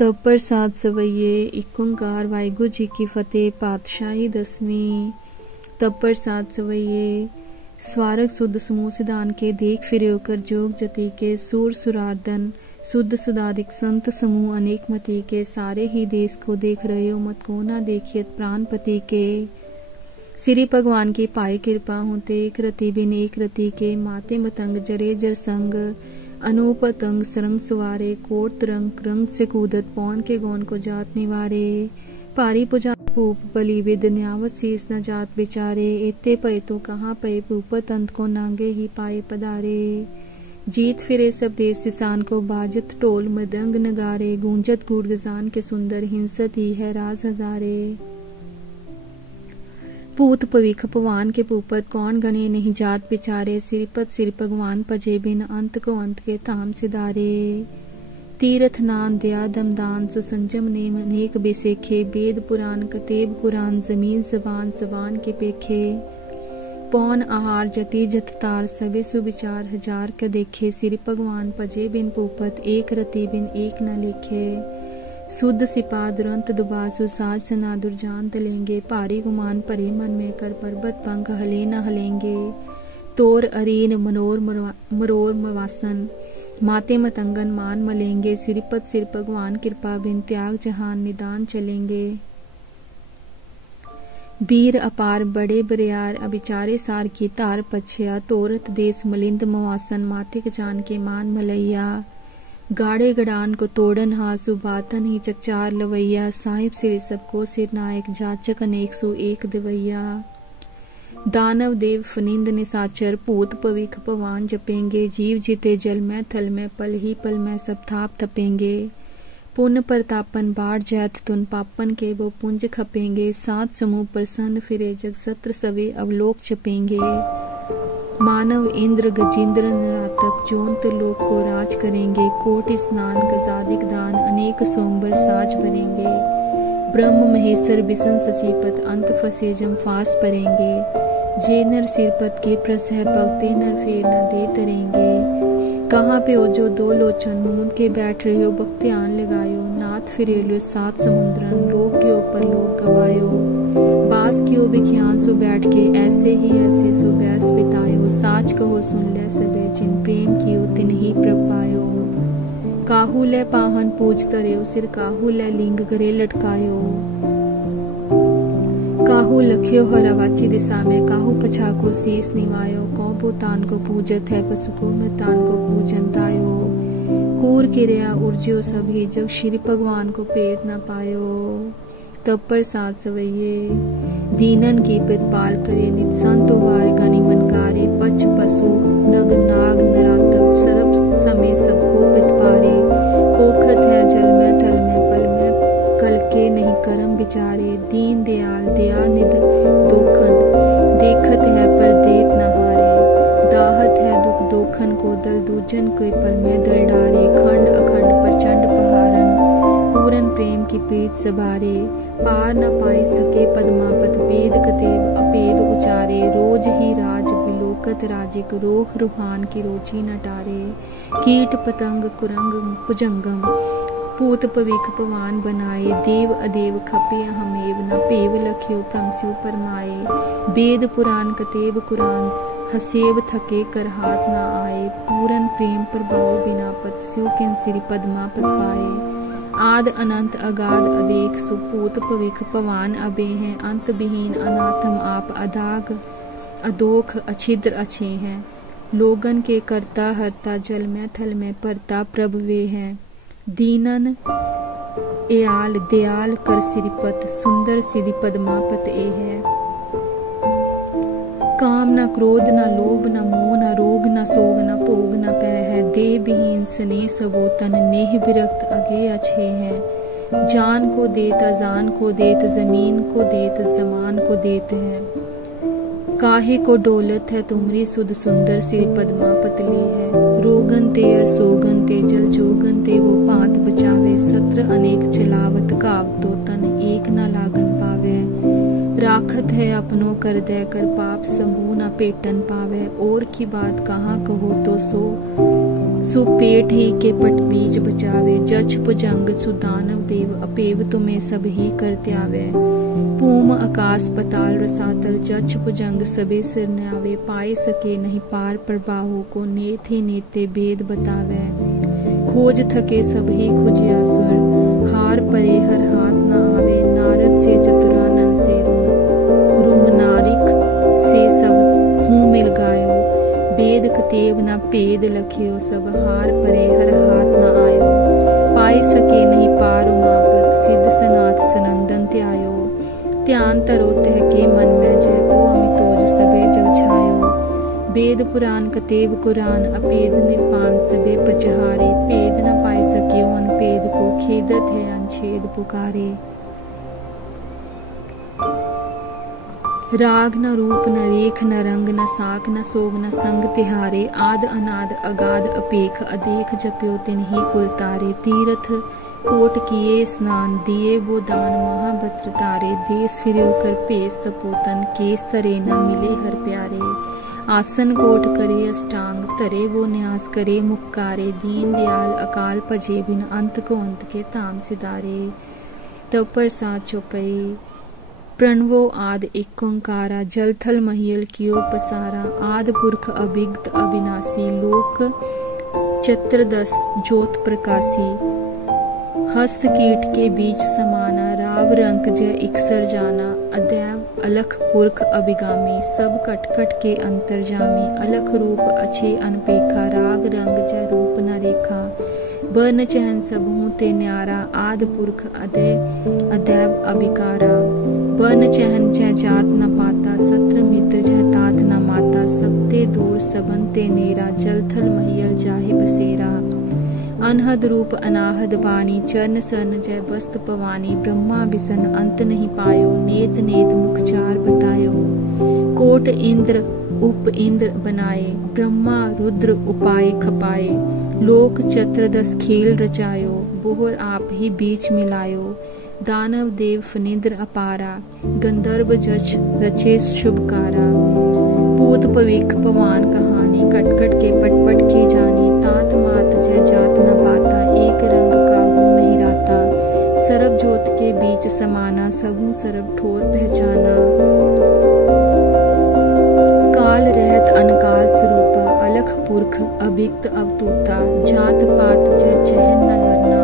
तब प्रसाद सवैये। एक ओंकार वाहिगुरु जी की फतेह। पातशाही 10वीं। तब प्रसाद सवैये। स्वारग सुध समूह सिधान के देख फिरे होकर जोग जति के सूर सुरार्दन शुद्ध सुधाधिक संत समूह अनेक मति के सारे ही देश को देख रहे हो मत को ना देखिए प्राणपति के। श्री भगवान की पाए कृपा होते एक रति बिन एक रति के माते मतंग जरे जर संग अनुपतंग सरंग सवारे कोट तरंग रंग से कूदत पौन के गौन को जात निवारे पारी पुजा भूप बलि विद न्यावत शीस न जात बिचारे इत्ते पय तो कहाँ पय भूपत अंत को नांगे ही पाए पधारे। जीत फिरे सब देश सिसान को बाजत टोल मृदंग नगारे गूंजत गुड़ गजान के सुंदर हिंसत ही है राज हजारे। पूत पविख पवान के पूपत कौन गणे नहीं जात बिचारे सिरपत सिर भगवान पजे बिन अंत को अंत के धाम सिधारे। तीरथ नान दया दमदान सुसंजम नेम अनेक बेसेखे वेद पुराण कतेब कुरान जमीन जबान जबान के पेखे पौन आहार जति जततार सवे सुविचार हजार के देखे सिर भगवान पजे बिन पूपत एक रति बिन एक न लिखे। शुद्ध सिपा दुरंत दुबासु साज सना दुर्जान तलेंगे भारी गुमान भरे मन में कर पर्वत पंख हले न हलेंगे। तोर अरीन मरोर मवासन माते मतंगन मान मलेंगे सिरपत सिर भगवान कृपा बिन त्याग जहान निदान चलेंगे। वीर अपार बड़े बरियार अबिचारे सार की तार पछया तोरत देश मलिंद मवासन माते जान के मान मलैया। गाड़े गड़ान को तोड़न हासु बातन ही चकचार लवैया साहिब सिर सबको सिर नायक जाचक अनेक सु एक दिवैया। दानव देव फनिंद निसाचर पूत पविख पवान जपेंगे जीव जीते जल में थल में पल ही पल में सब थाप थपेंगे। पुण्य प्रतापन बाढ़ जैत तुन पापन के वो पुंज खपेंगे सात समूह प्रसन्न फिरे जग सत्र सवे अवलोक छपेंगे। मानव इंद्र गजेंद्र नरातक जोंत लोक को राज करेंगे कोटि स्नान गजादिक दान अनेक सोमबर साज भरेंगे। ब्रह्म महेश्वर बिसन सचीपत अंत फसे जम फास परेंगे जे नर सिरपत के प्रसह पवते नर फेर न दे तरेंगे। कहाँ पे हो जो दो लोचन मूंद के बैठ रहे हो बख्तियान लगायो नाथ फिरेलो सात समुद्रन लोक के ऊपर लोक गवायो। बास कियो बिख्यान सो बैठ के ऐसे ही ऐसे सो बैस बितायो साच कहो सुन ले सबे जिन प्रेम कियो तिन ही प्रभ पायो। काहू ले पाहन पूज तरेओ सिर काहू ले लिंग गरे लटकायो। काहू लखियो हरवाची दिशा में काहू पछा को शीस निवायो कौबो तान को पूजत है पशु को मैं तान को पूजन तायो। कूर किरिया उर्जियो सभी जग श्री भगवान को पेट न पायो। तब प्रसाद सवैये दीनन की प्रतिपाल करे नित संतो वार गनि मनकारे पच पशु नग नाग नरातक सरब समय सबको प्रतिपारे। पोखत है जल में थल में पल में कल के नहीं करम बिचारे दीन दयाल दया निध दोखन देखत है पर देत न हारे। दाहत है दुख दोखन को दल दूजन के पल में दल डारे खंड अखंड प्रचंड पहारन पूरन प्रेम की पीत सबारे। पार न पाए सके पद्मापत वेद कतेब अपेद उचारे रोज ही राज बिलोकत राजिक रोह रूहान की रोची न टारे। कीट पतंग कुरंग भुजंगम पूत पविख पवान बनाए देव अदेव खपे हमेव न पेव लख्यो प्रमस्यु परमाए। वेद पुराण कतेब कुरान हसेब थके कर हाथ न आए पूरन प्रेम प्रभाव बिना पत स्यु किन सिरि पद्मा पद पाए। आद अनंत अगाध अदेख सुपूत पविख पवान अबे हैं अंत विहीन अनाथम आप अदाग अदोख अछिद्र अच्छे हैं। लोगन के करता हरता जल में थल में परता प्रभ वे हैं। दीनन एयाल दयाल कर सिरिपत सुंदर सिद्धि पद्मापत ए है। काम न क्रोध न लोभ न मोह न रोग न सोग न भोग न पै है। देह विहीन स्नेह सबो तन नेह विरक्त अगे अच्छे हैं। जान को देत अजान को देत जमीन को देत जमान को देत है। काहे को डोलत है तुमरी सुध सुंदर सिर पद्मा पतली है। रोगन ते अर सोगन ते जल जोगन ते वो पात बचावे सत्र अनेक चलावत काव तो तन एक न लागन पावे। राखत है अपनों कर दे कर पाप समूह न पेटन पावे। और की बात कहाँ कहो तो सो पेट ही के पट बीज बचावे, जछ भुजंग सुदानव देव, अपेव तुम्हें सब ही कर त्यावे। भूम आकाश पताल रसातल, जछ भुजंग सबे सिर न्यावे, पाए सके नहीं पार प्रबाहु को, नेत ही नेते भेद बतावे। खोज थके सब ही खुजिया सुर, हार परे हर हाथ न आवे, नारद से चतुरानन से रुमनारिक से सब हूँ मिल गायो, वेद कतेव न भेद लखियो, सब हार परे हर हाथ न आयो। पाए सके नहीं पार उमापत, सिद्ध सनाथ सनंदन त्यायो, ध्यान तरो तह के मन में, जय को अमितोज सबे जग छायो। वेद पुराण कतेव कुरान, अपेद निपान सबे पचहारे, भेद न पाए सकियो अनपेद को, खेदत है अनछेद पुकारे। राग न रूप न रेख न रंग न साक न सोग न संग तिहारे, आद अनाद अगाध अपेख, अदेख जप्यो तिन्ही कुल तारे। तीर्थ कोट किए स्नान, दिए वो दान महाभद्र तारे, देश फिरे कर पेश तपोतन, केस तरे न मिले हर प्यारे। आसन कोट करे अष्टांग, तरे वो न्यास करे मुक्कारे, दीन दयाल अकाल पजे बिन, अंत को अंत के ताम सिधारे। तब प्रसाद चौपई, प्रणवो आद एक ओंकारा, जल थल महियल कियो पसारा, आद पुरख अभिगत अविनाशी, लोक चतुर्दश ज्योत प्रकाशी। हस्त कीट के बीच समाना, राव रंक जय इकसर जाना, अदैव अलख पुरख अभिगामी, सब कटकट के अंतर्जामी। अलख रूप अच्छे अनपेखा, राग रंग जय रूप न रेखा, बन चहन सबहू ते न्यारा, आद पुरख अदैव अभिकारा। बन चहन जय जात न पाता, सत्र मित्र जय तात न माता, सबते दूर सबन ते नेरा, जल थल महियल जाहि बसेरा। अनहद रूप अनाहद बानी, चरण सन जय वस्त पवानी, ब्रह्मा बिसन अंत नहीं पायो, नेत नेत मुख चार बतायो। कोट इंद्र उप इंद्र बनाए, ब्रह्मा रुद्र उपाय खपाए, लोक चतुर्दश खेल रचायो, बोहर आप ही बीच मिलायो। दानव देव फनिंद्र अपारा, गंधर्व जच रचे शुभकारा। पूत पविक पवान कहानी, कटकट के पटपट की जानी, तात मात जय जात न पाता, एक रंग काहू नहीं राता। सरब जोत के बीच समाना, सबू सरब ठोर पहचाना। काल रहत अनकाल स्वरूपा, अलख पुरख अभिक्त अवतूता, जात पात जय चहन न वरना,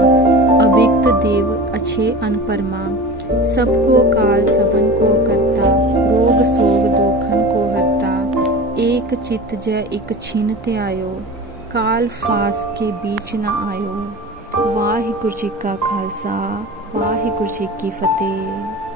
अभिक्त देव अच्छे अनपरमा। सबको काल सबन को करता, रोग सोग दोखन को हरता, एक चित जय एक छिन ते आयो, काल फास के बीच न आयो। वाहिगुरु जी का खालसा, वाहिगुरु जी की फतेह।